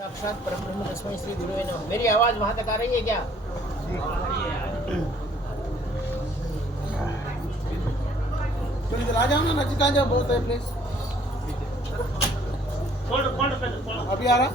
साक्षात परब्रह्म तस्मै श्री गुरुवे नमः। मेरी आवाज वहां तक आ रही है क्या? तुम इधर आ जाओ ना, नजीक आ जाओ, बहुत है प्लेस। अभी आ रहा।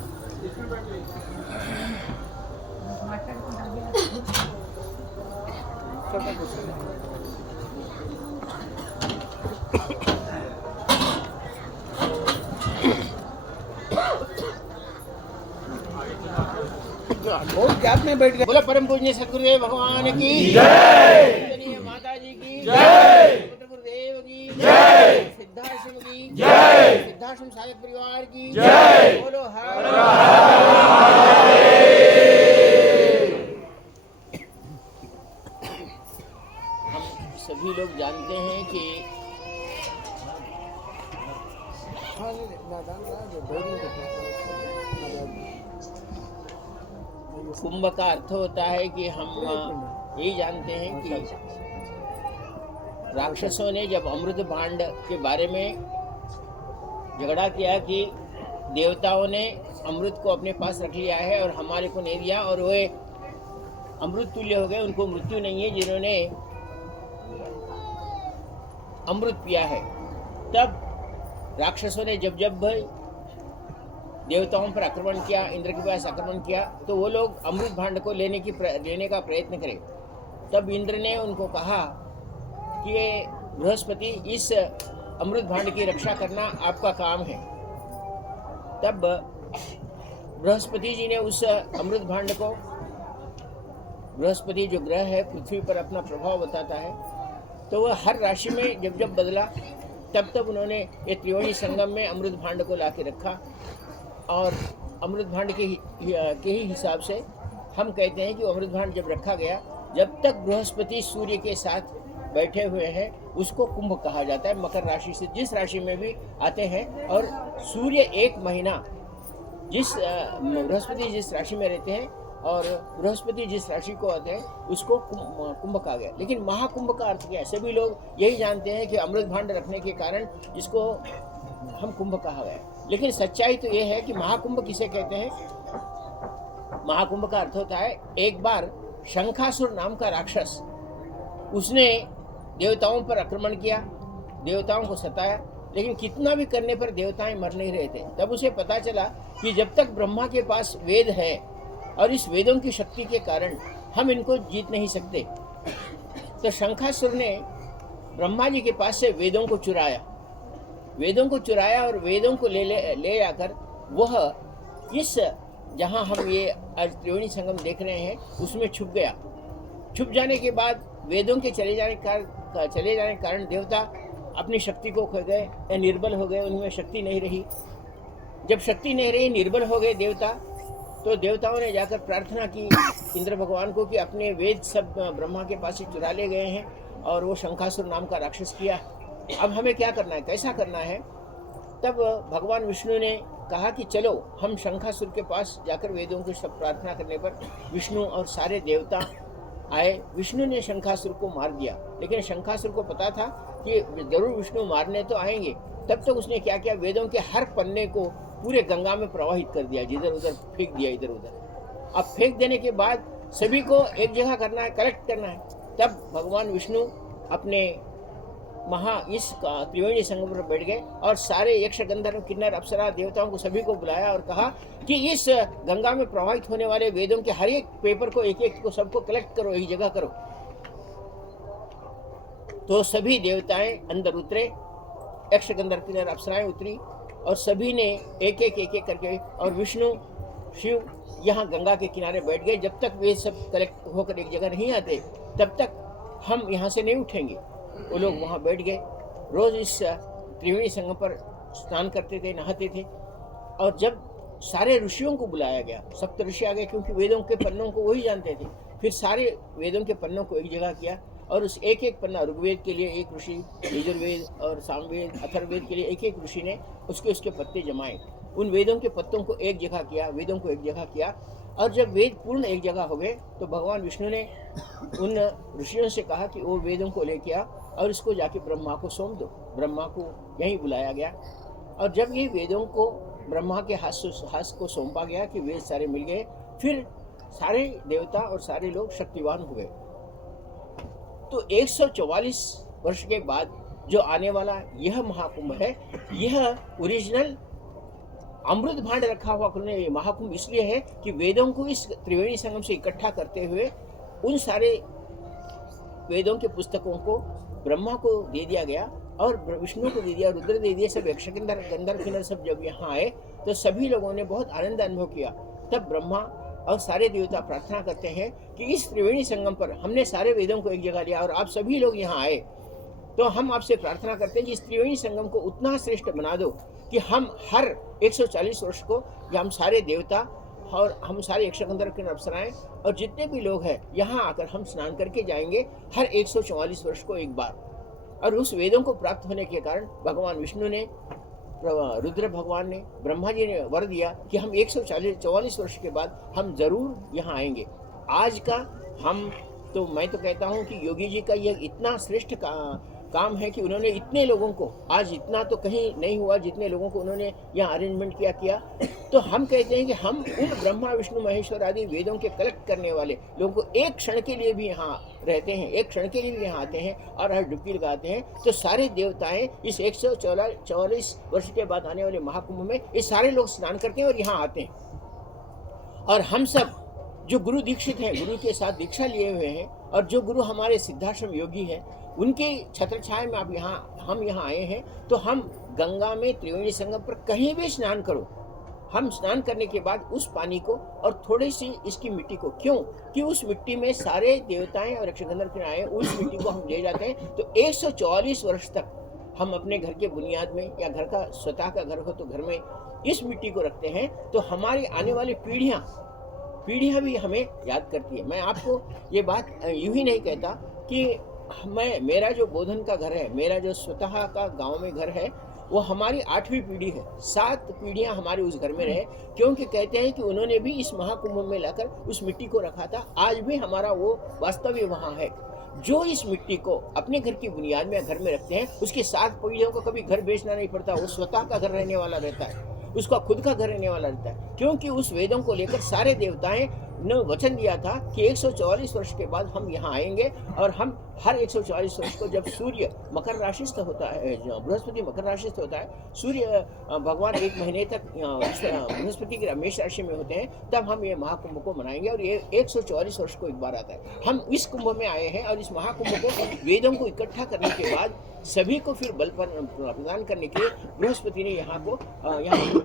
बहुत गैप में बैठ गए। बोला परम पूजनीय सद्गुरुदेव भगवान की जय, पूजनीय माता जी की जय, गुरुदेव की जय, सिद्धाश्रम की जय, सिद्धाश्रम साधक परिवार की जय। बोलो हर हम सभी लोग जानते हैं कि कुंभ का अर्थ होता है कि हम यही जानते हैं कि राक्षसों ने जब अमृत भांड के बारे में झगड़ा किया कि देवताओं ने अमृत को अपने पास रख लिया है और हमारे को नहीं दिया और वे अमृत तुल्य हो गए, उनको मृत्यु नहीं है जिन्होंने अमृत पिया है। तब राक्षसों ने जब जब देवताओं पर आक्रमण किया, इंद्र के पास आक्रमण किया, तो वो लोग अमृत भांड को लेने का प्रयत्न करे। तब इंद्र ने उनको कहा कि ये बृहस्पति, इस अमृत भांड की रक्षा करना आपका काम है। तब बृहस्पति जी ने उस अमृत भांड को, बृहस्पति जो ग्रह है पृथ्वी पर अपना प्रभाव बताता है, तो वह हर राशि में जब जब बदला तब तब उन्होंने ये त्रिवेणी संगम में अमृत भांड को ला के रखा। और अमृत भांड के ही हिसाब से हम कहते हैं कि अमृत भांड जब रखा गया, जब तक बृहस्पति सूर्य के साथ बैठे हुए हैं उसको कुंभ कहा जाता है। मकर राशि से जिस राशि में भी आते हैं और सूर्य एक महीना बृहस्पति जिस राशि में रहते हैं और बृहस्पति जिस राशि को आते हैं उसको कुंभ कहा गया। लेकिन महाकुंभ का अर्थ क्या है? सभी लोग यही जानते हैं कि अमृत भांड रखने के कारण इसको हम कुंभ कहा गया। लेकिन सच्चाई तो ये है कि महाकुंभ किसे कहते हैं? महाकुंभ का अर्थ होता है, एक बार शंखासुर नाम का राक्षस, उसने देवताओं पर आक्रमण किया, देवताओं को सताया, लेकिन कितना भी करने पर देवताएं मर नहीं रहे थे। तब उसे पता चला कि जब तक ब्रह्मा के पास वेद है और इस वेदों की शक्ति के कारण हम इनको जीत नहीं सकते, तो शंखासुर ने ब्रह्मा जी के पास से वेदों को चुराया और वेदों को ले आकर वह इस जहाँ हम ये आज त्रिवेणी संगम देख रहे हैं उसमें छुप गया। छुप जाने के बाद वेदों के चले जाने के कारण देवता अपनी शक्ति को खो गए या निर्बल हो गए, उनमें शक्ति नहीं रही। जब शक्ति नहीं रही, निर्बल हो गए देवता, तो देवताओं ने जाकर प्रार्थना की इंद्र भगवान को कि अपने वेद सब ब्रह्मा के पास से चुरा ले गए हैं और वो शंखासुर नाम का राक्षस किया, अब हमें क्या करना है, कैसा करना है? तब भगवान विष्णु ने कहा कि चलो हम शंखासुर के पास जाकर वेदों की सब प्रार्थना करने पर विष्णु और सारे देवता आए। विष्णु ने शंखासुर को मार दिया, लेकिन शंखासुर को पता था कि जरूर विष्णु मारने तो आएंगे। तब तक उसने क्या किया, वेदों के हर पन्ने को पूरे गंगा में प्रवाहित कर दिया, जिधर उधर फेंक दिया, इधर उधर। अब फेंक देने के बाद सभी को एक जगह करना है, कलेक्ट करना है। तब भगवान विष्णु अपने इस त्रिवेणी संगम पर बैठ गए और सारे यक्ष गंधर्व किन्नर अप्सरा देवताओं को सभी को बुलाया और कहा कि इस गंगा में प्रवाहित होने वाले वेदों के हर एक पेपर को, एक एक को सबको कलेक्ट करो, एक जगह करो। तो सभी देवताएं अंदर उतरे, यक्ष गंधर्व किन्नर अप्सराएं उतरी और सभी ने एक एक करके, और विष्णु शिव यहाँ गंगा के किनारे बैठ गए। जब तक वे सब कलेक्ट होकर एक जगह नहीं आते तब तक हम यहाँ से नहीं उठेंगे। वो लोग वहाँ बैठ गए, रोज इस त्रिवेणी संगम पर स्नान करते थे, नहाते थे। और जब सारे ऋषियों को बुलाया गया, सप्त ऋषि आ गए, क्योंकि वेदों के पन्नों को वही जानते थे। फिर सारे वेदों के पन्नों को एक जगह किया और उस एक एक पन्ना, ऋग्वेद के लिए एक ऋषि, यजुर्वेद और सामवेद, अथर्ववेद के लिए एक एक ऋषि ने उसके पत्ते जमाए। उन वेदों के पत्तों को एक जगह किया, वेदों को एक जगह किया। और जब वेद पूर्ण एक जगह हो गए तो भगवान विष्णु ने उन ऋषियों से कहा कि वो वेदों को लेके आ और इसको जाके ब्रह्मा को सौंप दो। ब्रह्मा को यहीं बुलाया गया और जब ये वेदों को ब्रह्मा के हाथ को सौंपा गया कि वेद सारे मिल गए। फिर सारे देवता और सारे लोग शक्तिवान हुए। तो 144 वर्ष के बाद जो आने वाला यह महाकुंभ है, यह ओरिजिनल अमृत भांड रखा हुआ ये महाकुंभ इसलिए है कि वेदों को इस त्रिवेणी संगम से इकट्ठा करते हुए उन सारे वेदों के पुस्तकों को ब्रह्मा को दे दिया गया और विष्णु को दे दिया, रुद्र दे दिया। सब यक्ष गंधर्व किन्नर सब जब यहाँ आए तो सभी लोगों ने बहुत आनंद अनुभव किया। तब ब्रह्मा और सारे देवता प्रार्थना करते हैं कि इस त्रिवेणी संगम पर हमने सारे वेदों को एक जगह लिया और आप सभी लोग यहाँ आए, तो हम आपसे प्रार्थना करते हैं कि इस त्रिवेणी संगम को उतना श्रेष्ठ बना दो कि हम हर 140 वर्ष को या हम सारे देवता और हम सारे यक्ष गंधर्व किन्नर अप्सराएं और जितने भी लोग हैं यहाँ आकर हम स्नान करके जाएंगे हर 144 वर्ष को एक बार। और उस वेदों को प्राप्त होने के कारण भगवान विष्णु ने, रुद्र भगवान ने, ब्रह्मा जी ने वर दिया कि हम 144 वर्ष के बाद हम जरूर यहाँ आएंगे। आज का हम तो मैं तो कहता हूँ कि योगी जी का यह इतना श्रेष्ठ काम है कि उन्होंने इतने लोगों को, आज इतना तो कहीं नहीं हुआ जितने लोगों को उन्होंने यहाँ अरेंजमेंट किया। तो हम कहते हैं कि हम उन ब्रह्मा विष्णु महेश्वर आदि वेदों के कलेक्ट करने वाले लोगों को एक क्षण के लिए भी यहाँ रहते हैं, एक क्षण के लिए भी यहाँ आते हैं और हर डुबकी लगाते हैं। तो सारे देवताएं इस 144 वर्ष के बाद आने वाले महाकुंभ में ये सारे लोग स्नान करते हैं और यहाँ आते हैं। और हम सब जो गुरु दीक्षित हैं, गुरु के साथ दीक्षा लिए हुए हैं और जो गुरु हमारे सिद्धाश्रम योगी हैं, उनके छत्र छाया में हम यहाँ आए हैं। तो हम गंगा में त्रिवेणी संगम पर कहीं भी स्नान करो, हम स्नान करने के बाद उस पानी को और थोड़ी सी इसकी मिट्टी को, क्यों कि उस मिट्टी में सारे देवताएं और यक्षगंधर्व किन्नर आए, उस मिट्टी को हम ले जाते हैं। तो 144 वर्ष तक हम अपने घर के बुनियाद में या घर का स्वतः का घर हो तो घर में इस मिट्टी को रखते हैं। तो हमारी आने वाली पीढ़ियां भी हमें याद करती है। मैं आपको ये बात यूं ही नहीं कहता कि मेरा जो बोधन का घर है, मेरा जो स्वतः का गांव में घर है, वो हमारी 8वीं पीढ़ी है। 7 पीढ़ियां हमारे उस घर में रहे, क्योंकि कहते हैं कि उन्होंने भी इस महाकुंभ में लाकर उस मिट्टी को रखा था। आज भी हमारा वो वास्तव्य वहाँ है। जो इस मिट्टी को अपने घर की बुनियाद में घर में रखते हैं, उसके 7 पीढ़ियों को कभी घर बेचना नहीं पड़ता, वो स्वतः का घर रहने वाला रहता है, उसका खुद का घर रहने वाला रहता है। क्योंकि उस वेदों को लेकर सारे देवताएं ने वचन दिया था कि 144 वर्ष के बाद हम यहाँ आएंगे और हम हर 144 वर्ष को, जब सूर्य मकर राशिस्थ होता है, बृहस्पति मकर राशिस्थ होता है, सूर्य भगवान 1 महीने तक बृहस्पति की मेष राशि में होते हैं, तब हम ये महाकुंभ को मनाएंगे। और ये 144 वर्ष को एक बार आता है। हम इस कुंभ में आए हैं और इस महाकुंभ को वेदों को इकट्ठा करने के बाद सभी को फिर बल प्रदान करने के लिए बृहस्पति ने यहाँ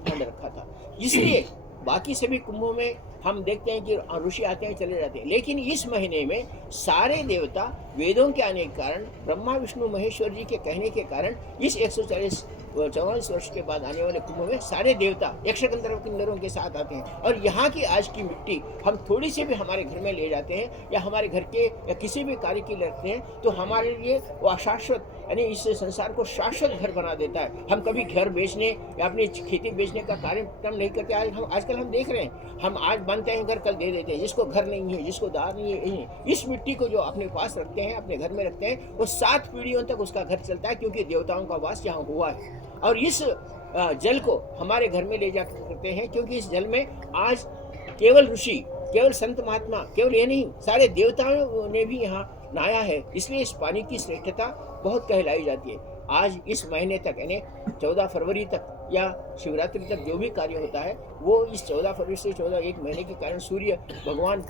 ठंड रखा था। इसलिए बाकी सभी कुंभों में हम देखते हैं कि ऋषि आते हैं चले जाते हैं, लेकिन इस महीने में सारे देवता वेदों के आने के कारण, ब्रह्मा विष्णु महेश्वर जी के कहने के कारण, इस 144 वर्ष के बाद आने वाले कुंभ में सारे देवता यक्ष गंधर्व किन्नरों के साथ आते हैं। और यहाँ की आज की मिट्टी हम थोड़ी सी भी हमारे घर में ले जाते हैं या हमारे घर के या किसी भी कार्य के लिए रखते हैं, तो हमारे लिए वो अशाश्वत, यानी इस संसार को शाश्वत घर बना देता है। हम कभी घर बेचने या अपनी खेती बेचने का कार्यक्रम नहीं करते। आजकल हम देख रहे हैं, हम आज बनते हैं घर, कल दे देते हैं। जिसको घर नहीं है, जिसको दार नहीं है, इस मिट्टी को जो अपने पास रखते हैं, अपने घर में रखते हैं, वो 7 पीढ़ियों तक उसका घर चलता है, क्योंकि देवताओं का वास यहाँ हुआ है। और इस जल को हमारे घर में ले जा करते हैं, क्योंकि इस जल में आज केवल ऋषि, केवल संत महात्मा, केवल ये नहीं, सारे देवताओं ने भी यहाँ नहाया है। इसलिए इस पानी की श्रेष्ठता बहुत कहलाई जाती है। आज इस महीने तक, यानी 14 फरवरी तक या शिवरात्रि तक जो भी कार्य होता है, वो इस 14 फरवरी से 1 महीने के कारण सूर्य भगवान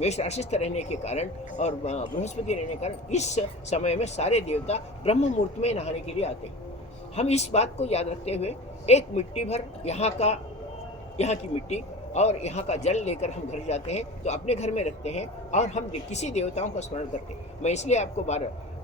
मेष राशिस्थ रहने के कारण और बृहस्पति रहने के कारण इस समय में सारे देवता ब्रह्म मुहूर्त में नहाने के लिए आते हैं। हम इस बात को याद रखते हुए एक मिट्टी भर यहाँ की मिट्टी और यहाँ का जल लेकर हम घर जाते हैं, तो अपने घर में रखते हैं और हम किसी देवताओं का स्मरण करते हैं। मैं इसलिए आपको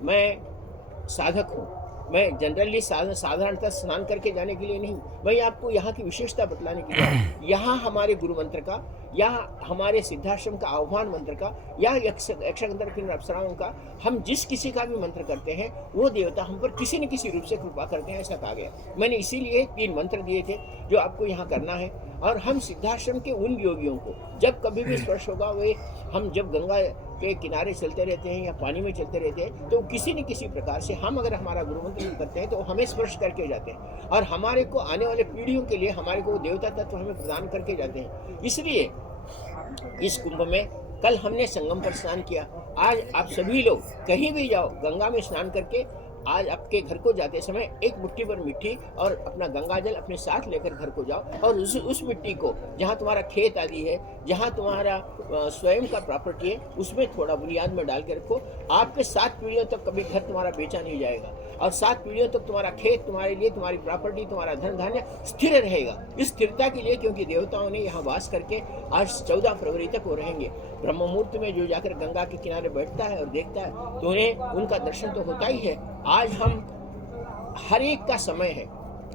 मैं साधक हूँ, मैं जनरली साधारणतः स्नान करके जाने के लिए नहीं, मैं आपको यहाँ की विशेषता बतलाने के लिए। यहाँ हमारे गुरु मंत्र का या हमारे सिद्धाश्रम का आह्वान मंत्र का या यक्षगंधर्व किन्नर अप्सराओं का, हम जिस किसी का भी मंत्र करते हैं वो देवता हम पर किसी न किसी रूप से कृपा करते हैं, ऐसा कहा गया। मैंने इसीलिए 3 मंत्र दिए थे जो आपको यहाँ करना है। और हम सिद्धाश्रम के उन योगियों को जब कभी भी स्पर्श होगा, वे हम जब गंगा के किनारे चलते रहते हैं या पानी में चलते रहते हैं, तो किसी न किसी प्रकार से हम अगर हमारा गुरु मंत्र करते हैं तो हमें स्पर्श करके जाते हैं और हमारे को आने वाले पीढ़ियों के लिए हमारे को देवता तत्व हमें प्रदान करके जाते हैं। इसलिए इस कुंभ में कल हमने संगम पर स्नान किया, आज आप सभी लोग कहीं भी जाओ गंगा में स्नान करके आज आपके घर को जाते समय एक मुट्ठी भर मिट्टी और अपना गंगा जल अपने साथ लेकर घर को जाओ और उस मिट्टी को जहाँ तुम्हारा खेत आदि है, जहाँ तुम्हारा स्वयं का प्रॉपर्टी है, उसमें थोड़ा बुनियाद में डाल के रखो। आपके 7 पीढ़ियों तक कभी घर तुम्हारा बेचा नहीं जाएगा और 7 पीढ़ियों तक तुम्हारा खेत तुम्हारे लिए, तुम्हारी प्रॉपर्टी, तुम्हारा धन धान्य स्थिर रहेगा। इस स्थिरता के लिए क्योंकि देवताओं ने यहाँ वास करके आज 14 फरवरी तक वो रहेंगे। ब्रह्म मुहूर्त में जो जाकर गंगा के किनारे बैठता है और देखता है तो उन्हें उनका दर्शन तो होता ही है। आज हम हर एक का समय है।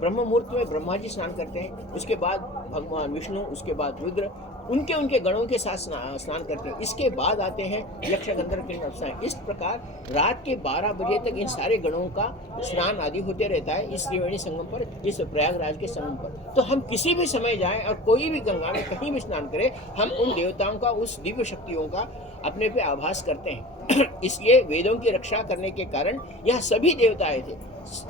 ब्रह्म मुहूर्त में ब्रह्मा जी स्नान करते हैं, उसके बाद भगवान विष्णु, उसके बाद रुद्र, उनके गणों के साथ स्नान करते हैं। इसके बाद आते हैं यक्षगंधर्व किन्नर अप्सराएं। इस प्रकार रात के 12 बजे तक इन सारे गणों का स्नान आदि होते रहता है इस त्रिवेणी संगम पर, इस प्रयागराज के संगम पर। तो हम किसी भी समय जाएं और कोई भी गंगा में कहीं भी स्नान करें, हम उन देवताओं का, उस दिव्य शक्तियों का अपने पे आभास करते हैं। इसलिए वेदों की रक्षा करने के कारण यह सभी देवता आए थे।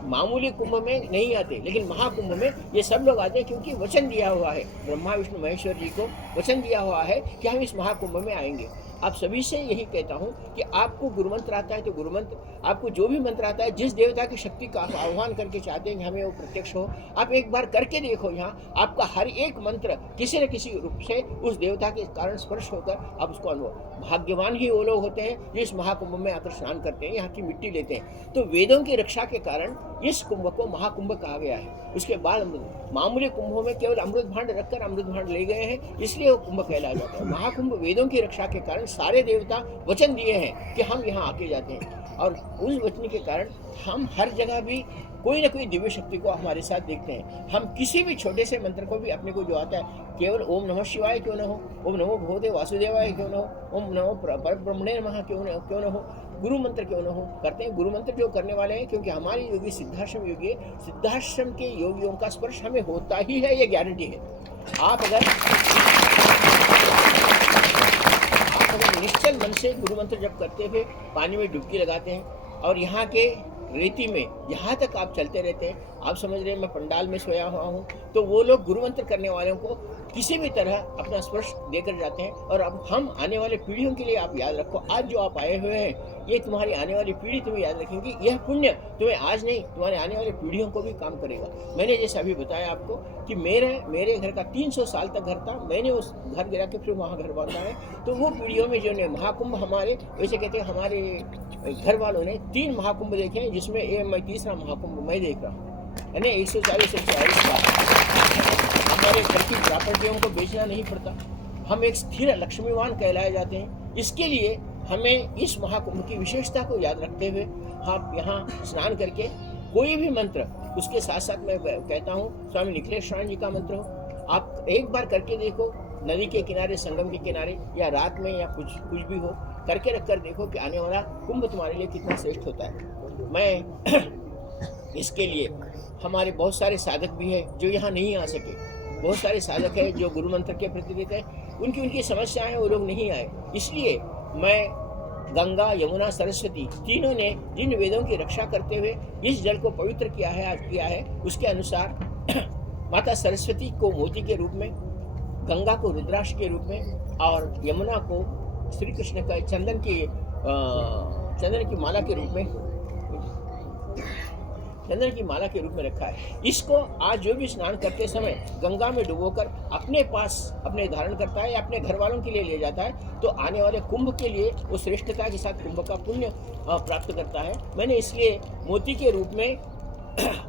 मामूली कुंभ में नहीं आते, लेकिन महाकुंभ में ये सब लोग आते हैं क्योंकि वचन दिया हुआ है, ब्रह्मा विष्णु महेश्वर जी को वचन दिया हुआ है कि हम इस महाकुंभ में आएंगे। आप सभी से यही कहता हूँ कि आपको गुरु मंत्र आता है तो गुरु मंत्र, आपको जो भी मंत्र आता है, जिस देवता की शक्ति का आह्वान करके चाहते हैं कि हमें वो प्रत्यक्ष हो, आप एक बार करके देखो। यहाँ आपका हर एक मंत्र किसी न किसी रूप से उस देवता के कारण स्पर्श होकर आप उसको अनुभव। भाग्यवान ही वो लोग होते हैं जो इस महाकुंभ में आकर स्नान करते हैं, यहाँ की मिट्टी लेते हैं। तो वेदों की रक्षा के कारण इस कुंभ को महाकुंभ कहा गया है। उसके बाद अमृत, मामूली कुंभों में केवल अमृत भांड रखकर अमृत भांड ले गए हैं, इसलिए वो कुंभ कहलाया जाता है। महाकुंभ वेदों की रक्षा के कारण सारे देवता वचन दिए हैं कि हम यहाँ आके जाते हैं, और उस वचन के कारण हम हर जगह भी कोई ना कोई दिव्य शक्ति को हमारे साथ देखते हैं। हम किसी भी छोटे से मंत्र को भी अपने को जो आता है, केवल ओम नमः शिवाय क्यों न हो, ओम नमो भगवते वासुदेवाय क्यों न हो, ओम नमो परब्रह्मणे नमः क्यों न हो, गुरु मंत्र क्यों न हो, करते हैं। गुरु मंत्र जो करने वाले हैं, क्योंकि हमारे योगी सिद्धाश्रम योगी है, सिद्धाश्रम के योगियों का स्पर्श हमें होता ही है, ये गारंटी है। आप अगर निश्चल मन से गुरु मंत्र जब करते हुए पानी में डुबकी लगाते हैं और यहाँ के रेती में जहाँ तक आप चलते रहते हैं, आप समझ रहे हैं मैं पंडाल में सोया हुआ हूँ, तो वो लोग गुरु मंत्र करने वालों को किसी भी तरह अपना स्पर्श देकर जाते हैं। और अब हम आने वाले पीढ़ियों के लिए आप याद रखो, आज जो आप आए हुए हैं ये तुम्हारी आने वाली पीढ़ी तुम्हें याद रखेंगी। यह पुण्य तुम्हें आज नहीं, तुम्हारे आने वाली पीढ़ियों को भी काम करेगा। मैंने जैसा अभी बताया आपको कि मेरे घर का 300 साल तक घर था, मैंने उस घर गिरा के फिर वहाँ घर बांधा है। तो वो पीढ़ियों में जो ने महाकुंभ, हमारे वैसे कहते हैं हमारे घर वालों ने 3 महाकुंभ देखे हैं, जिसमें ये मैं तीसरा महाकुंभ मैं देख रहा हूँ। यानी 140 हमारे घर की प्रॉपर्टियों को बेचना नहीं पड़ता, हम एक स्थिर लक्ष्मीवान कहलाए जाते हैं। इसके लिए हमें इस महाकुंभ की विशेषता को याद रखते हुए आप यहाँ स्नान करके कोई भी मंत्र, उसके साथ साथ मैं कहता हूँ स्वामी निखिलेश्वर जी का मंत्र हो, आप एक बार करके देखो। नदी के किनारे, संगम के किनारे, या रात में, या कुछ भी हो, करके रख कर देखो कि आने वाला कुंभ तुम्हारे लिए कितना श्रेष्ठ होता है। मैं इसके लिए हमारे बहुत सारे साधक भी हैं जो यहाँ नहीं आ सके, बहुत सारे साधक हैं जो गुरु मंत्र के प्रति देते हैं, उनकी समस्याएं वो लोग नहीं आए। इसलिए मैं गंगा, यमुना, सरस्वती तीनों ने जिन वेदों की रक्षा करते हुए इस जल को पवित्र किया है, आज किया है, उसके अनुसार माता सरस्वती को मोती के रूप में, गंगा को रुद्राक्ष के रूप में, और यमुना को श्री कृष्ण का चंदन की माला के रूप में रखा है। इसको आज जो भी स्नान करते समय गंगा में डुबोकर अपने पास अपने धारण करता है या अपने घर वालों के लिए ले जाता है, तो आने वाले कुंभ के लिए वो श्रेष्ठता के साथ कुंभ का पुण्य प्राप्त करता है। मैंने इसलिए मोती के रूप में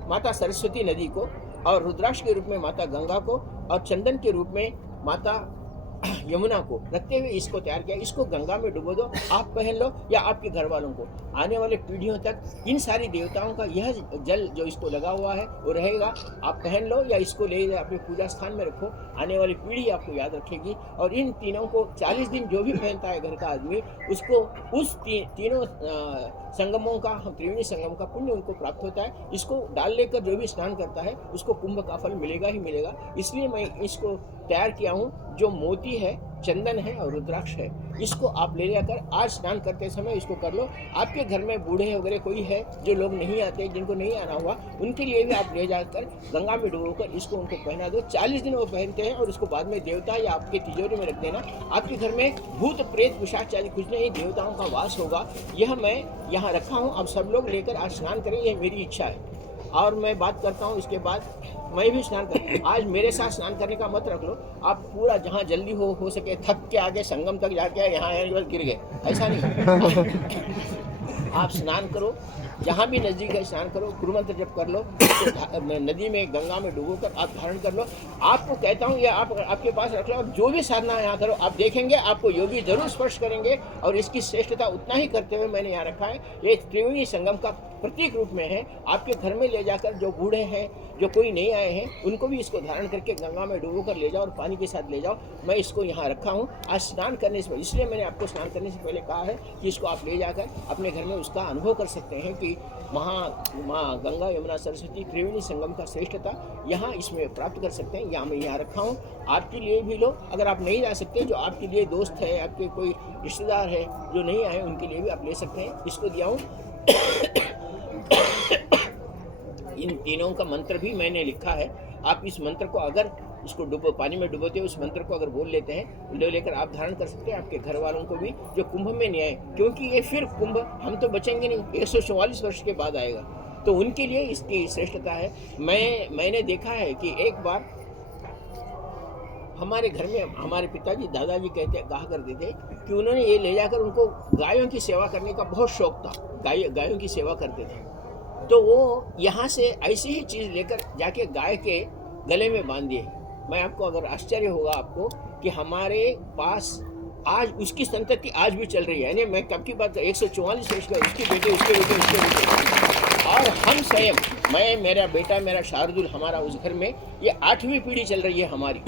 माता सरस्वती नदी को, और रुद्राक्ष के रूप में माता गंगा को, और चंदन के रूप में माता यमुना को रखते हुए इसको तैयार किया। इसको गंगा में डुबो दो, आप पहन लो या आपके घर वालों को। आने वाले पीढ़ियों तक इन सारी देवताओं का यह जल जो इसको लगा हुआ है वो रहेगा। आप पहन लो या इसको ले अपने पूजा स्थान में रखो, आने वाली पीढ़ी आपको याद रखेगी। और इन तीनों को 40 दिन जो भी पहनता है घर का आदमी, उसको उस तीनों संगमों का, त्रिवेणी संगम का पुण्य उनको प्राप्त होता है। इसको डाल लेकर जो भी स्नान करता है उसको कुंभ का फल मिलेगा ही मिलेगा। इसलिए मैं इसको तैयार किया हूँ। जो मोती है, चंदन है और रुद्राक्ष है, इसको आप ले जाकर आज स्नान करते समय इसको कर लो। आपके घर में बूढ़े वगैरह कोई है जो लोग नहीं आते, जिनको नहीं आना हुआ, उनके लिए भी आप ले जाकर गंगा में डुबोकर इसको उनको पहना दो। 40 दिन वो पहनते हैं और इसको बाद में देवता या आपके तिजोरी में रख देना। आपके घर में भूत प्रेत पिशाच आदि कुछ नहीं, देवताओं का वास होगा। यह मैं यहाँ रखा हूँ, अब सब लोग लेकर आज स्नान करें, यह मेरी इच्छा है। और मैं बात करता हूँ, इसके बाद मैं भी स्नान कर, आज मेरे साथ स्नान करने का मत रख लो। आप पूरा जहाँ जल्दी हो सके थक के आगे संगम तक जाके यहाँ गिर गए, ऐसा नहीं। आप स्नान करो, जहाँ भी नजदीक है स्नान करो, गुरु मंत्र जप कर लो, नदी में गंगा में डुबो कर आप धारण कर लो। आपको कहता हूँ ये आप आपके पास रख लो, और जो भी साधना यहाँ करो, आप देखेंगे आपको योगी जरूर स्पर्श करेंगे। और इसकी श्रेष्ठता उतना ही करते हुए मैंने यहाँ रखा है। ये त्रिवेणी संगम का प्रतीक रूप में है। आपके घर में ले जाकर जो बूढ़े हैं, जो कोई नहीं आए हैं, उनको भी इसको धारण करके गंगा में डुबो कर ले जाओ और पानी के साथ ले जाओ। मैं इसको यहाँ रखा हूँ आज स्नान करने से पहले, इसलिए मैंने आपको स्नान करने से पहले कहा है कि इसको आप ले जाकर अपने घर में उसका अनुभव कर सकते हैं कि माँ गंगा यमुना सरस्वती त्रिवेणी संगम का श्रेष्ठता यहाँ इसमें प्राप्त कर सकते हैं। यहाँ मैं यहाँ रखा हूँ, आपके लिए भी लो। अगर आप नहीं जा सकते, जो आपके लिए दोस्त है, आपके कोई रिश्तेदार है जो नहीं आए, उनके लिए भी आप ले सकते हैं। इसको दिया हूँ। इन तीनों का मंत्र भी मैंने लिखा है। आप इस मंत्र को अगर इसको पानी में डुबोते हो, उस मंत्र को अगर बोल लेते हैं, लेकर आप धारण कर सकते हैं। आपके घर वालों को भी जो कुंभ में नहीं आए, क्योंकि ये फिर कुंभ हम तो बचेंगे नहीं, 144 वर्ष के बाद आएगा, तो उनके लिए इसकी श्रेष्ठता है। मैंने देखा है कि एक बार हमारे घर में हमारे पिताजी दादाजी कहा करते थे कि उन्होंने ये ले जाकर, उनको गायों की सेवा करने का बहुत शौक था, गायों की सेवा करते थे। तो वो यहाँ से ऐसी ही चीज़ लेकर जाके गाय के गले में बांध दिए। मैं आपको, अगर आश्चर्य होगा आपको कि हमारे पास आज उसकी संतति आज भी चल रही है। यानी मैं कब की बात, 144 वर्ष का, उसके बेटे और हम स्वयं, मैं, मेरा बेटा, मेरा शार्दुल, हमारा उस घर में ये 8वीं पीढ़ी चल रही है हमारी।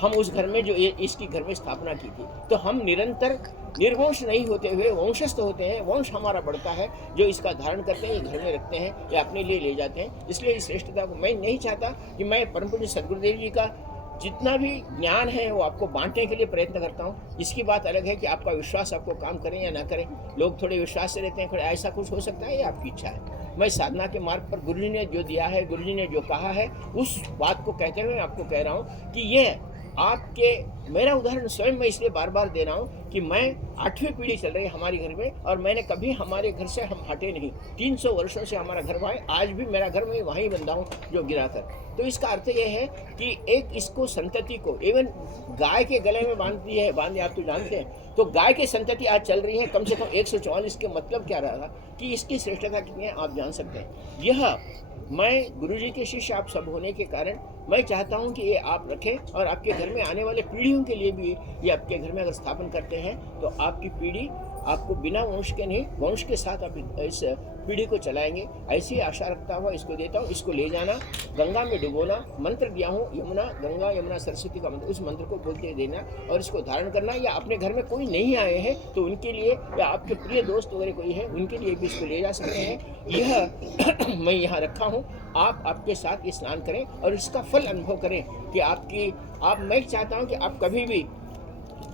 हम उस घर में जो इसकी घर में स्थापना की थी, तो हम निरंतर निर्वंश नहीं होते हुए वंशस्थ होते हैं। वंश हमारा बढ़ता है, जो इसका धारण करते हैं, ये घर में रखते हैं, या अपने लिए ले जाते हैं। इसलिए इस श्रेष्ठता को मैं नहीं चाहता कि मैं परम पूज्य सद्गुरुदेव जी का जितना भी ज्ञान है वो आपको बांटने के लिए प्रयत्न करता हूँ। इसकी बात अलग है कि आपका विश्वास आपको काम करें या ना करें। लोग थोड़े विश्वास से रहते हैं, थोड़ा ऐसा कुछ हो सकता है, ये आपकी इच्छा है। मैं साधना के मार्ग पर गुरुजी ने जो दिया है, गुरुजी ने जो कहा है, उस बात को कहते हुए आपको कह रहा हूँ कि ये आपके, मेरा उदाहरण स्वयं मैं इसलिए बार बार दे रहा हूँ कि मैं 8वीं पीढ़ी चल रही है हमारे घर में, और मैंने कभी हमारे घर से हम हटे नहीं। 300 वर्षों से हमारा घर वहाँ, आज भी मेरा घर मैं वहीं बंधा हूँ जो गिरा कर। तो इसका अर्थ ये है कि एक इसको संतति को, इवन गाय के गले में बांधती है, बांधे आप तो जानते हैं, तो गाय की संतति आज चल रही है कम से कम 144। के मतलब क्या रहा कि इसकी श्रेष्ठता कितनी है आप जान सकते हैं। यह मैं गुरुजी के शिष्य आप सब होने के कारण मैं चाहता हूं कि ये आप रखें, और आपके घर में आने वाले पीढ़ियों के लिए भी ये आपके घर में अगर स्थापन करते हैं तो आपकी पीढ़ी आपको बिना वंश के नहीं, वंश के साथ आप इस पीढ़ी को चलाएंगे। ऐसी आशा रखता हुआ इसको देता हूँ। इसको ले जाना, गंगा में डुबोना, मंत्र दिया हूँ यमुना, गंगा यमुना सरस्वती का मंत्र, उस मंत्र को बोलते देना और इसको धारण करना। या अपने घर में कोई नहीं आए हैं तो उनके लिए, या आपके प्रिय दोस्त वगैरह कोई है, उनके लिए भी इसको ले जा सकते हैं। यह मैं यहाँ रखा हूँ। आप आपके साथ ये स्नान करें और इसका फल अनुभव करें कि मैं चाहता हूँ कि आप कभी भी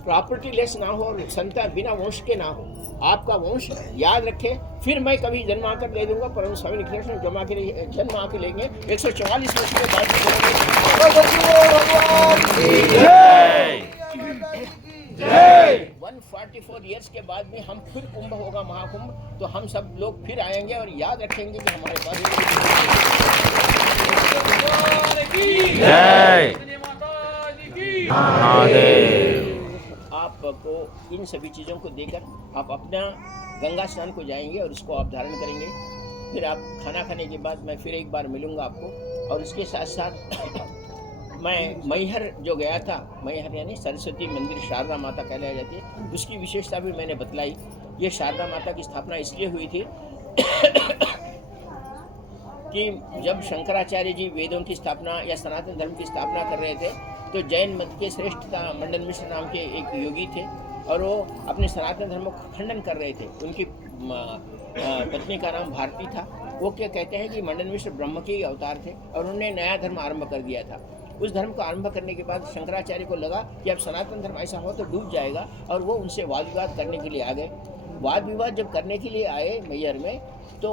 प्रॉपर्टी लेस ना हो और संतान बिना वंश के ना हो। आपका वंश याद रखें। फिर मैं कभी जन्म आकर दे दूंगा, परम स्वामी निखिलेश्वर जन्म आके लेंगे 144 वर्ष के बाद। 144 ईयर्स के बाद भी हम फिर कुंभ होगा, महाकुंभ, तो हम सब लोग फिर आएंगे और याद रखेंगे कि हमारे पास आपको इन सभी चीज़ों को देकर आप अपना गंगा स्नान को जाएंगे और इसको आप धारण करेंगे। फिर आप खाना खाने के बाद मैं फिर एक बार मिलूंगा आपको, और इसके साथ साथ मैं मैहर जो गया था, मैहर यानी सरस्वती मंदिर शारदा माता कहलाई जाती है, उसकी विशेषता भी मैंने बतलाई। ये शारदा माता की स्थापना इसलिए हुई थी कि जब शंकराचार्य जी वेदों की स्थापना या सनातन धर्म की स्थापना कर रहे थे, तो जैन मत के श्रेष्ठ मंडन मिश्र नाम के एक योगी थे, और वो अपने सनातन धर्म का खंडन कर रहे थे। उनकी पत्नी का नाम भारती था। वो क्या कहते हैं कि मंडन मिश्र ब्रह्म के ही अवतार थे, और उन्होंने नया धर्म आरंभ कर दिया था। उस धर्म को आरंभ करने के बाद शंकराचार्य को लगा कि अब सनातन धर्म ऐसा हो तो डूब जाएगा, और वो उनसे वाद विवाद करने के लिए आ गए। वाद विवाद जब करने के लिए आए मैहर में, तो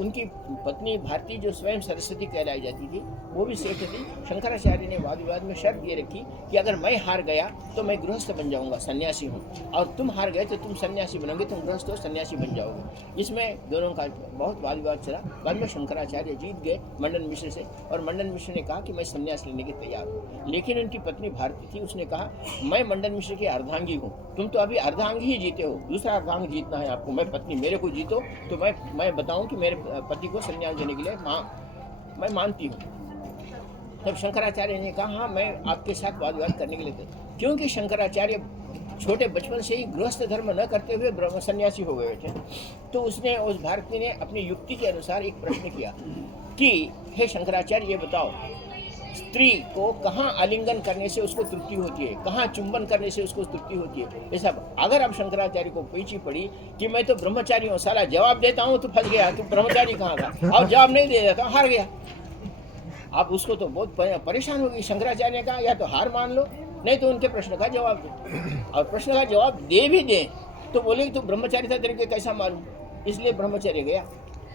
उनकी पत्नी भारती जो स्वयं सरस्वती कहलाई जाती थी, वो भी श्रेष्ठ थी। शंकराचार्य ने वाद विवाद में शर्त ये रखी कि अगर मैं हार गया तो मैं गृहस्थ बन जाऊंगा, सन्यासी हूँ, और तुम हार गए तो तुम सन्यासी बनोगे, तुम गृहस्थ हो, सन्यासी बन जाओगे। इसमें दोनों का बहुत वाद विवाद चला। बाद में शंकराचार्य जीत गए मंडन मिश्र से, और मंडन मिश्र ने कहा कि मैं सन्यास लेने के तैयार हूँ। लेकिन उनकी पत्नी भारती थी, उसने कहा मैं मंडन मिश्र की अर्धांगी हूँ, तुम तो अभी अर्धांगी ही जीते हो, दूसरा अर्धांग जीतना है आपको। मैं पत्नी, मेरे को जीतो तो मैं बताऊं कि मेरे पति को संन्यास देने के लिए मैं मानती हूँ। तब शंकराचार्य ने कहा हाँ, मैं आपके साथ वाद विवाद करने के लिए थे, क्योंकि शंकराचार्य छोटे बचपन से ही गृहस्थ धर्म न करते हुए ब्रह्म सन्यासी हो गए थे। तो उसने, उस भारती ने अपनी युक्ति के अनुसार एक प्रश्न किया कि हे शंकराचार्य, ये बताओ, स्त्री को कहाँ आलिंगन करने से उसको तृप्ति होती है, कहाँ चुंबन करने से उसको तृप्ति होती है। ये सब अगर अब शंकराचार्य को पीछी पड़ी कि मैं तो ब्रह्मचारी हूँ, साला जवाब देता हूँ तो फंस गया, तू ब्रह्मचारी कहाँ था, और जवाब नहीं दे देता हार गया। आप उसको तो बहुत परेशान होगी। शंकराचार्य ने कहा या तो हार मान लो, नहीं तो उनके प्रश्न का जवाब दो। और प्रश्न का जवाब दे भी दे तो बोले कि तू ब्रह्मचारी था, तेरे को कैसा मालूम, इसलिए ब्रह्मचर्य गया।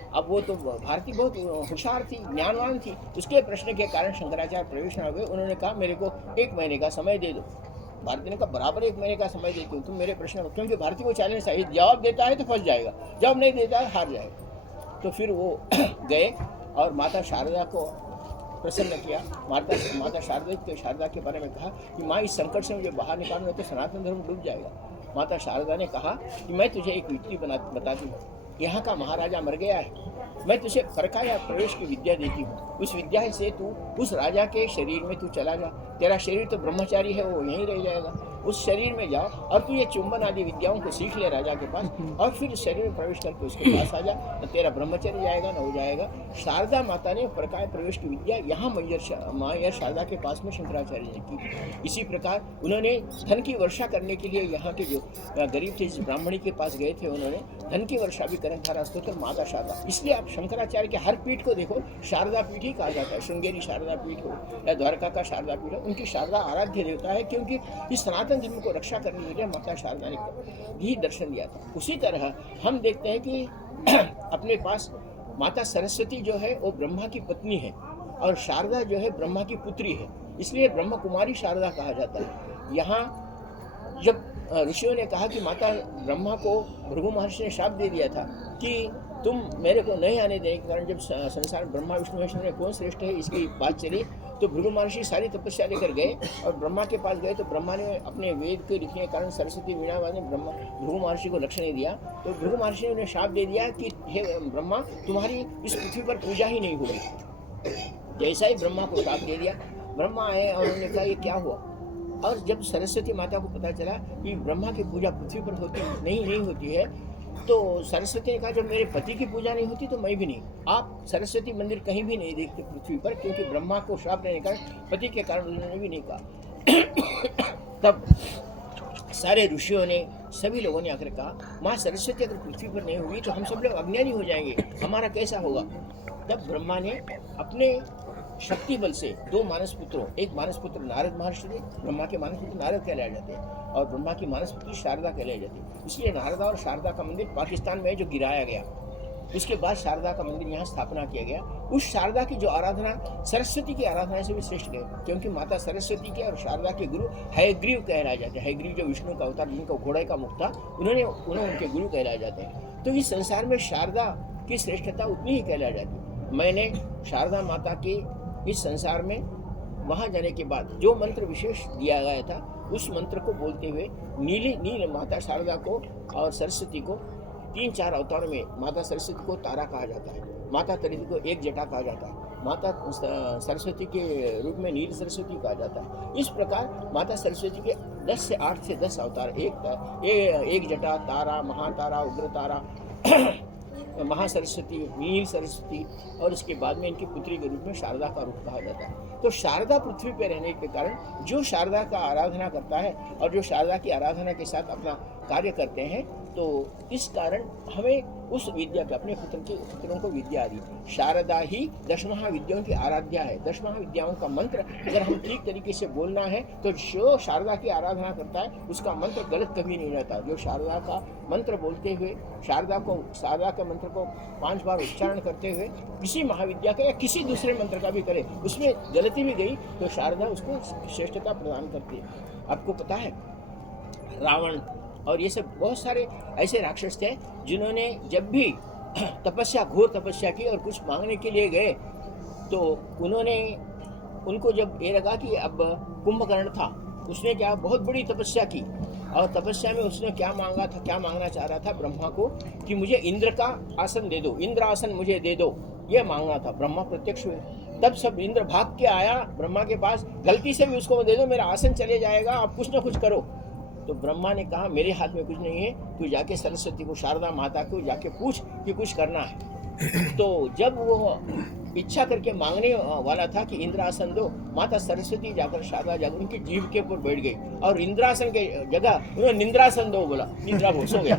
अब वो तो भारती बहुत होशियार थी, ज्ञानवान थी, उसके प्रश्न के कारण शंकराचार्य प्रवेश हो गए। उन्होंने कहा मेरे को 1 महीने का समय दे दो। भारती ने कहा बराबर 1 महीने का समय देती हूँ, तुम मेरे प्रश्न, क्योंकि भारती को चैलेंज चाहिए, जवाब देता है तो फंस जाएगा, जवाब नहीं देता है हार जाएगा। तो फिर वो गए और माता शारदा को प्रसन्न किया। माता शारदा के बारे में कहा कि माँ, इस संकट से मुझे बाहर निकालना तो सनातन धर्म डूब जाएगा। माता शारदा ने कहा कि मैं तुझे एक युक्ति बताती हूँ। यहाँ का महाराजा मर गया है, मैं तुझे फरका या प्रवेश की विद्या देती हूँ। उस विद्या से तू उस राजा के शरीर में तू चला जा। तेरा शरीर तो ब्रह्मचारी है, वो यहीं रह जाएगा। उस शरीर में जाओ और तू ये चुंबन आदि विद्याओं को सीख ले राजा के पास, और फिर शरीर में प्रवेश करके उसके पास आ जा, तो तेरा ब्रह्मचर्य जाएगा ना हो जाएगा। शारदा माता ने फरका प्रवेश की विद्या यहाँ मैहर शारदा के पास में शंकराचार्य ने की। इसी प्रकार उन्होंने धन की वर्षा करने के लिए यहाँ के जो गरीब थे, जिस ब्राह्मणी के पास गए थे, उन्होंने धन की वर्षा भी करें था स्तोत्र माता शारदा। इसलिए आप शंकराचार्य के हर पीठ को देखो, शारदा पीठ ही कहा जाता है। श्रृंगेरी शारदा पीठ हो या द्वारका का शारदा पीठ हो, उनकी शारदा आराध्य देवता है, क्योंकि इस सनातन धर्म को रक्षा करने के लिए माता शारदा ने भी दर्शन दिया था। उसी तरह हम देखते हैं कि अपने पास माता सरस्वती जो है वो ब्रह्मा की पत्नी है, और शारदा जो है ब्रह्मा की पुत्री है, इसलिए ब्रह्म कुमारी शारदा कहा जाता है। यहाँ जब ऋषियों ने कहा कि माता ब्रह्मा को भृगु महर्षि ने शाप दे दिया था कि तुम मेरे को नहीं आने देने के कारण, जब संसार ब्रह्मा विष्णु महेश में कौन श्रेष्ठ है इसकी बात चली, तो भृगु महर्षि सारी तपस्या लेकर गए और ब्रह्मा के पास गए। तो ब्रह्मा ने अपने वेद के लिखने के कारण सरस्वती वीणावादी ने भृगु महर्षि को लक्ष्य नहीं दिया, तो भृगु महर्षि ने उन्हें शाप दे दिया कि हे ब्रह्मा, तुम्हारी इस पृथ्वी पर पूजा ही नहीं होगी। जैसा ही ब्रह्मा को शाप दे दिया, ब्रह्मा आए और उन्होंने कहा ये क्या हुआ। और जब सरस्वती माता को पता चला कि ब्रह्मा की पूजा पृथ्वी पर होती नहीं होती है, तो सरस्वती ने कहा जब मेरे पति की पूजा नहीं होती तो मैं भी नहीं। आप सरस्वती मंदिर कहीं भी नहीं देखते पृथ्वी पर, क्योंकि ब्रह्मा को श्राप देने का पति के कारण उन्होंने भी नहीं कहा। तब सारे ऋषियों ने, सभी लोगों ने आकर कहा माँ सरस्वती अगर पृथ्वी पर नहीं होगी तो हम सब लोग अज्ञानी हो जाएंगे, हमारा कैसा होगा। तब ब्रह्मा ने अपने शक्ति बल से 2 मानस पुत्रों, एक मानस पुत्र नारद महर्षि थे, ब्रह्मा के मानस पुत्र नारद कहलाए जाते हैं, और ब्रह्मा की मानस पुत्री शारदा कहलाई जाती है। इसलिए नारदा और शारदा का मंदिर पाकिस्तान में जो गिराया गया, उसके बाद शारदा का मंदिर यहाँ स्थापना किया गया। उस शारदा की जो आराधना सरस्वती की आराधना से भी श्रेष्ठ गए, क्योंकि माता सरस्वती के और शारदा के गुरु हयग्रीव कहलाए जाते हैं। हयग्रीव जो विष्णु का अवतार, जिनका घोड़े का मुख था, उन्होंने उनके गुरु कहलाए जाते हैं। तो इस संसार में शारदा की श्रेष्ठता उतनी ही कहलाई जाती है। मैंने शारदा माता के इस संसार में वहाँ जाने के बाद जो मंत्र विशेष दिया गया था, उस मंत्र को बोलते हुए नील माता शारदा को और सरस्वती को 3-4 अवतार में माता सरस्वती को तारा कहा जाता है, माता तरिती को एक जटा कहा जाता है, माता सरस्वती के रूप में नील सरस्वती कहा जाता है। इस प्रकार माता सरस्वती के 10 से 8 से 10 अवतार, एक जटा, तारा, महातारा, उग्र तारा, महासरस्वती, नील सरस्वती, और उसके बाद में इनकी पुत्री के रूप में शारदा का रूप कहा जाता है। तो शारदा पृथ्वी पर रहने के कारण जो शारदा का आराधना करता है और जो शारदा की आराधना के साथ अपना कार्य करते हैं, तो इस कारण हमें उस विद्या के अपने पुत्रों को विद्या आ रही। शारदा ही 10 महाविद्याओं की आराध्या है। 10 महाविद्याओं का मंत्र अगर हम ठीक तरीके से बोलना है तो जो शारदा की आराधना करता है उसका मंत्र गलत कभी नहीं रहता। जो शारदा का मंत्र बोलते हुए शारदा के मंत्र को 5 बार उच्चारण करते हुए किसी महाविद्या का या किसी दूसरे मंत्र का भी करे, उसमें गलती भी गई तो शारदा उसको श्रेष्ठता प्रदान करती है। आपको पता है रावण और ये सब बहुत सारे ऐसे राक्षस थे जिन्होंने जब भी घोर तपस्या की और कुछ मांगने के लिए गए तो उनको जब ये लगा कि अब कुंभकर्ण था, उसने क्या बहुत बड़ी तपस्या की और तपस्या में उसने क्या मांगना चाह रहा था ब्रह्मा को कि मुझे इंद्र का आसन दे दो, इंद्र आसन मुझे दे दो, ये मांगना था। ब्रह्मा प्रत्यक्ष हुए, तब सब इंद्र भाग के आया ब्रह्मा के पास, गलती से भी उसको दे दो, मेरा आसन चले जाएगा, आप कुछ ना कुछ करो। तो ब्रह्मा ने कहा मेरे हाथ में कुछ नहीं है, तू जाके सरस्वती को, शारदा माता को जाके पूछ कि कुछ करना है। तो जब वो इच्छा करके मांगने वाला था कि इंद्रासन दो, माता सरस्वती जाकर शारदा जाकर उनकी जीभ के ऊपर बैठ गई और इंद्रासन के जगह उन्होंने निंद्रासन दो बोला, निंद्रा सो गया।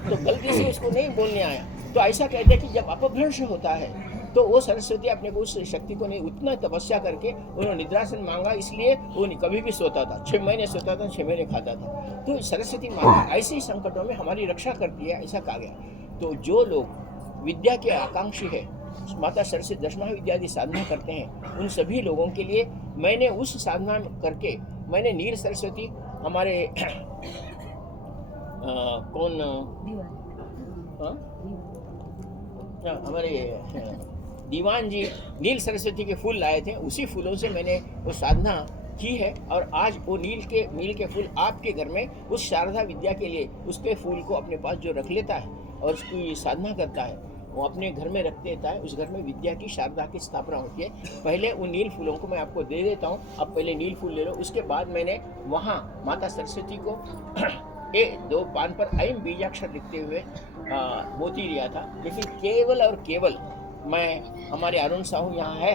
तो गलती से उसको नहीं बोलने आया। तो ऐसा कहते हैं कि जब अपभ्रंश होता है तो वो सरस्वती अपने को उस शक्ति को नहीं, उतना तपस्या करके उन्होंने निद्रासन मांगा, इसलिए वो कभी भी सोता था, 6 महीने सोता था, 6 महीने खाता था। तो सरस्वती माता ऐसे ही संकटों में हमारी रक्षा करती है, ऐसा कहा गया। तो जो लोग विद्या के आकांक्षी है, माता सरस्वती 10 महाविद्या की साधना करते हैं, उन सभी लोगों के लिए मैंने उस साधना करके मैंने नील सरस्वती हमारे हमारे दीवान जी नील सरस्वती के फूल लाए थे, उसी फूलों से मैंने वो साधना की है। और आज वो नील के फूल आपके घर में उस शारदा विद्या के लिए उसके फूल को अपने पास जो रख लेता है और उसकी साधना करता है, वो अपने घर में रख देता है, उस घर में विद्या की, शारदा की स्थापना होती है। पहले उन नील फूलों को मैं आपको दे देता हूँ, अब पहले नील फूल ले लो। उसके बाद मैंने वहाँ माता सरस्वती को 2 पान पर ऐम बीजाक्षर लिखते हुए मोती लिया था। लेकिन केवल और केवल मैं, हमारे अरुण साहू यहाँ है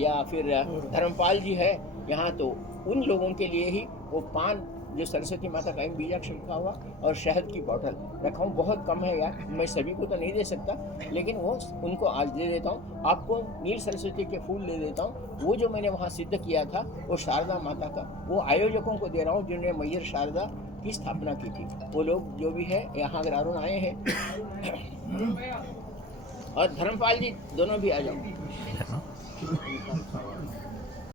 या फिर धर्मपाल जी है यहाँ, तो उन लोगों के लिए ही वो पान जो सरस्वती माता का बीजाक्षर लिखा हुआ और शहद की बोतल रखा हूँ। बहुत कम है यार, मैं सभी को तो नहीं दे सकता, लेकिन वो उनको आज दे देता हूँ। आपको नील सरस्वती के फूल दे देता हूँ। वो जो मैंने वहाँ सिद्ध किया था वो शारदा माता का, वो आयोजकों को दे रहा हूँ जिन्होंने मैयर शारदा की स्थापना की थी। वो लोग जो भी है यहाँ अगर अरुण आए हैं और धर्मपाल जी दोनों भी आ जाओ।